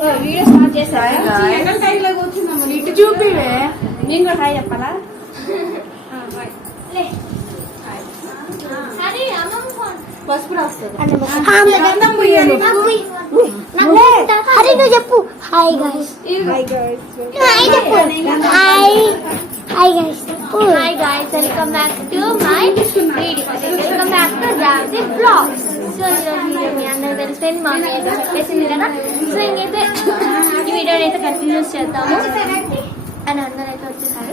Video start చేశారా ఇటు చూపివే నేను కూడా హాయ్ చెప్పాలా పసుపు రాస్తుంది హరిగా చెప్పు హాయ్ గైస్ హాయ్ చెప్పు hi hi guys hi guys welcome back to my video welcome back to Jagratha blogs so ఈరోజు వీడియో మీ అందరూ తెలిసిపోయింది మా చెప్పేసింది కదా సో ఇంకైతే ఈ వీడియోని అయితే కంటిన్యూస్ చేద్దాము అని అందరూ అయితే వచ్చేసారు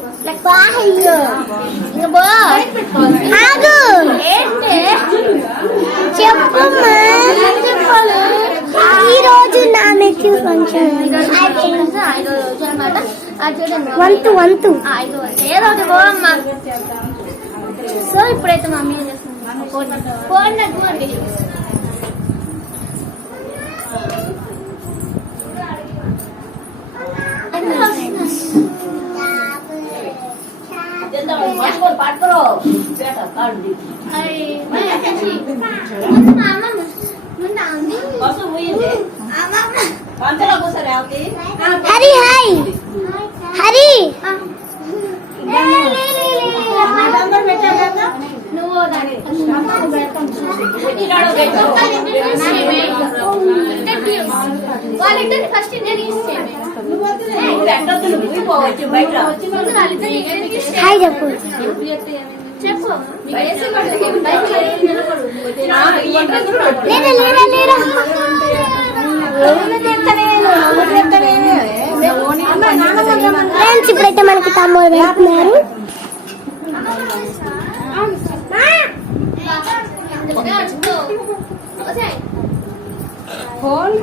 ఈ రోజు నా ఫంక్షన్ ఐదో రోజు అనమాట వంతు వంతు ఐదో పోవమ్మా సో ఇప్పుడైతే మమ్మీ ఏం చేస్తుంది కోడినట్టు మరి హరి హాయ్ హరి నువ్వు వాళ్ళిద్దరిని ఫస్ట్ నేను ఇచ్చేయండి హాయ్ చెప్పు. చెప్పు ఫ్రెండ్స్ ఇప్పుడైతే మనకి తమ్ముడు వెళ్తున్నారు ఫోన్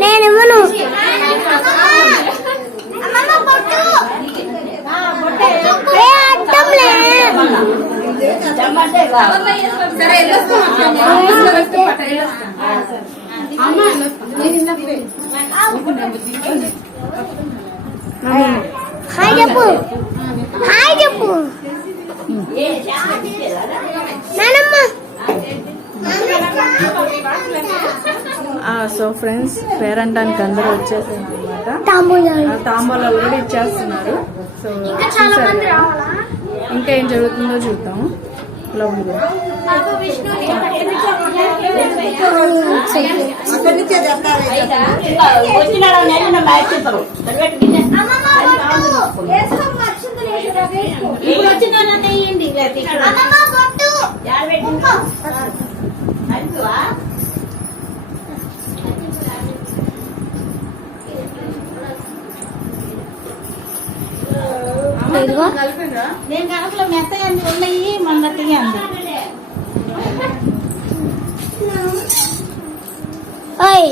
నేను ఇవ్వను ఏ అడ్డంలే హాయ్ చెప్పు హాయ్ చెప్పు నానమ్మ సో ఫ్రెండ్స్ పేరంటానికి అందరూ వచ్చేసారు అనమాట తాంబూలాలు కూడా ఇచ్చేస్తున్నారు. సో ఇంకా చాలా మంది రావాలా? ఇంకా ఏం జరుగుతుందో చూద్దాం. లోపలికి పాప నేను కనుకలో మెత్తగా ఉన్నాయి మొన్నటిగా అంది ఓయ్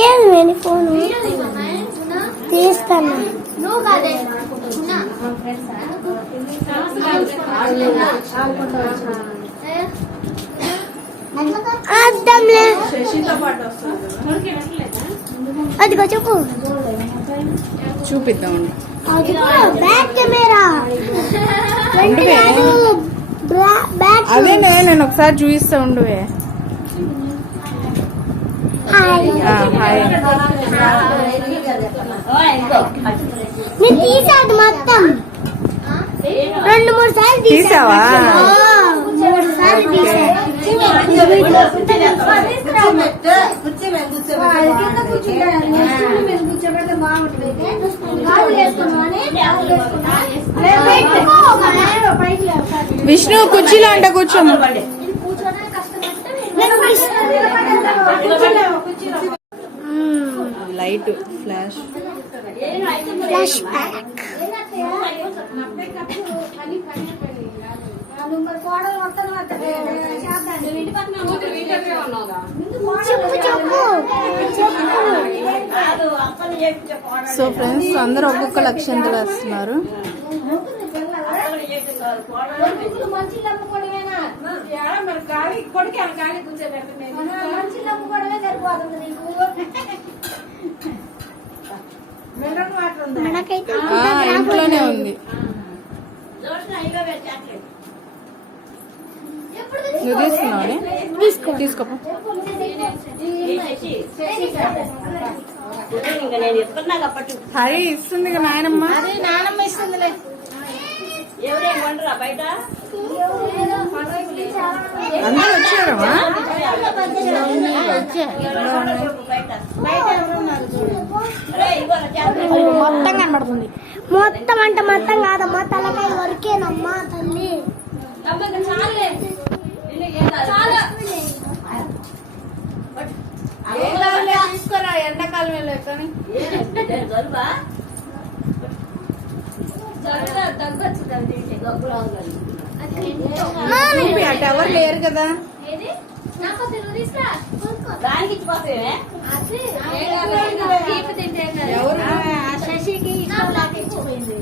ఏం నేను ఫోన్ తీస్తాను నువ్వు కాదే అద్దంలే అదిగో చెప్పు చూపిద్దామండి అదిగో బ్యాక్ కెమెరా ఫ్రంట్ కాదు బ్లా- బ్యాక్ అదే నేను ఒకసారి చూపిస్తా ఉండువే తీసాడు మొత్తం. రెండు మూడు సార్లు తీసావా? తీసా విష్ణు కుర్చీలో అంట కూర్చోము లైట్ ఫ్లాష్. ఫ్లాష్ బ్యాక్ చెప్పు. చెప్పు చెప్పు సో ఫ్రెండ్స్ అందరూ ఒక్కొక్క లక్షంతులు వేస్తున్నారు. ఇంట్లోనే ఉంది. నువ్వు తీసుకున్నావు తీసుకో. తీసుకోపో. కాబట్టి హరి ఇస్తుంది కదా నాయనమ్మ. నానమ్మ ఇస్తుందిలే. ఎవరేం? వండరా బయట? అందరూ వచ్చారమ్మా. మొత్తం కనబడుతుంది. మొత్తం అంటే మొత్తం కాదమ్మా తలకాయ ఎండాకాలం వెళ్ళే కానీ అటు ఎవరు లేరు కదా. దానికి ఇచ్చిపోతావే ఎవరు ఆ? శశికి ఇష్టం లేక ఇచ్చిపోయింది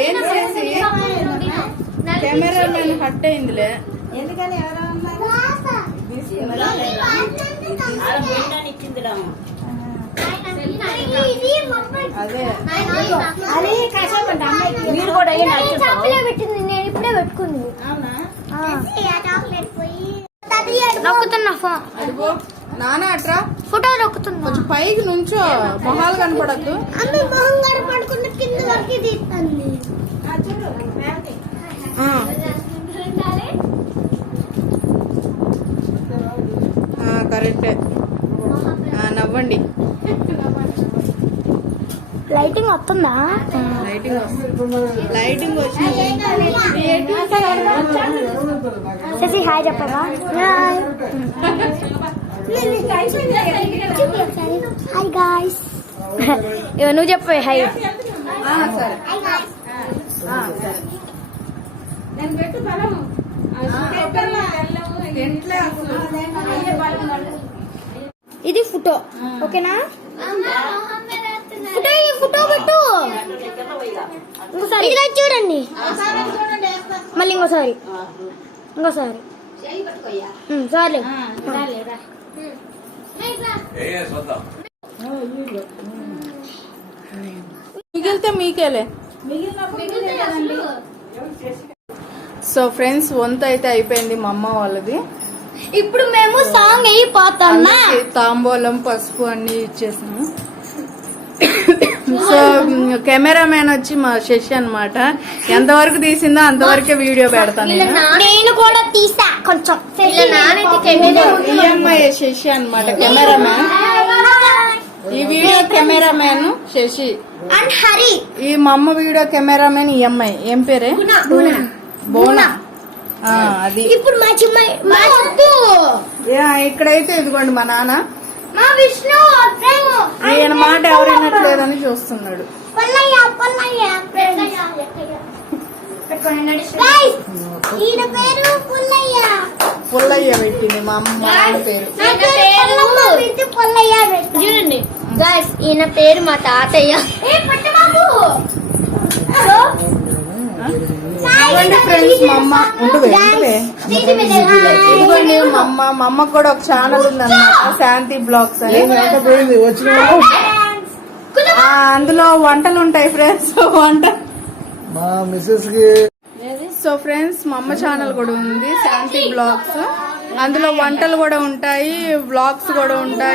ఏం చేసి? కెమెరామెన్ హట్ అయిందిలే. ఎందుకని ఎవరో మీరు కూడా పెట్టింది నేను ఇప్పుడే పెట్టుకుంది అవునా నొక్కుతున్నా ఫోన్ అదిగో నాన్న అట్రా? ఫోటో నొక్కుతున్నా. కొంచెం పైకి నుంచో మొహాలు కనపడద్దు అమ్మ మొహం గడపడుకున్న కింద వరకు తీస్తుంది. ఆ, నవ్వండి. లైటింగ్ వస్తుందా? లైటింగ్ వస్తుంది. లైటింగ్ వచ్చిన శశి హాయ్ చెప్పగా హాయ్. గాయ్స్. నువ్వు చెప్పు హాయ్ ఆ, సరే. ఆ, సరే. నేను పెట్టు బలం ఇది ఫోటో ఓకేనా? ఫోటో ఈ ఫోటో పెట్టు. ఇంకోసారి. ఇలా చూడండి. మళ్ళీ ఇంకోసారి. ఇంకోసారి. మిగిలితే మీకేలే. సో ఫ్రెండ్స్ వంత అయితే అయిపోయింది మా అమ్మ వాళ్ళది. ఇప్పుడు మేము సాంగ్ అయిపోతున్నా తాంబూలం పసుపు అన్ని ఇచ్చేసాము సో కెమెరామ్యాన్ వచ్చి మా శశి అన్నమాట. ఎంతవరకు తీసిందో అంతవరకే వీడియో పెడతాను నేను. నేను కూడా తీసా కొంచెం. ఈఎంఐ శశి అన్నమాట కెమెరామ్యాన్. ఈ video cameraman Sashi. And Hari. ఈ మా అమ్మ వీడియో కెమెరామెన్ ఈఎంఐ ఏం పేరే? బోనా. అది. ఇప్పుడు మా చిమ్మ మా వద్దు. ఏ, ఇక్కడైతే ఇదిగోండి మా నాన్న. మా విష్ణు. ఈయన మాట ఎవరు వినట్లేదని చూస్తున్నాడు. పుల్లయ్య పుల్లయ్య Guys, ఈయన పేరు పుల్లయ్య. పుల్లయ్య పెట్టింది మా అమ్మ మా నాన్న పేరు. నా పేరు పుల్లమ్మ, పుల్లయ్య చూడండి. గాయస్ ఈయన పేరు మా తాతయ్య. ఇదిగోండి ఫ్రెండ్స్ మా అమ్మ ఉంటుంది ఇదిగోండి మా అమ్మ మా అమ్మకు కూడా ఒక ఛానల్ ఉందన్నమాట శాంతి బ్లాగ్స్ అని. అందులో వంటలు ఉంటాయి ఫ్రెండ్స్ వంట. మా మిస్సెస్కి సో ఫ్రెండ్స్ మా అమ్మ ఛానల్ కూడా ఉంది శాంతి బ్లాగ్స్. అందులో వంటలు కూడా ఉంటాయి బ్లాగ్స్ కూడా ఉంటాయి.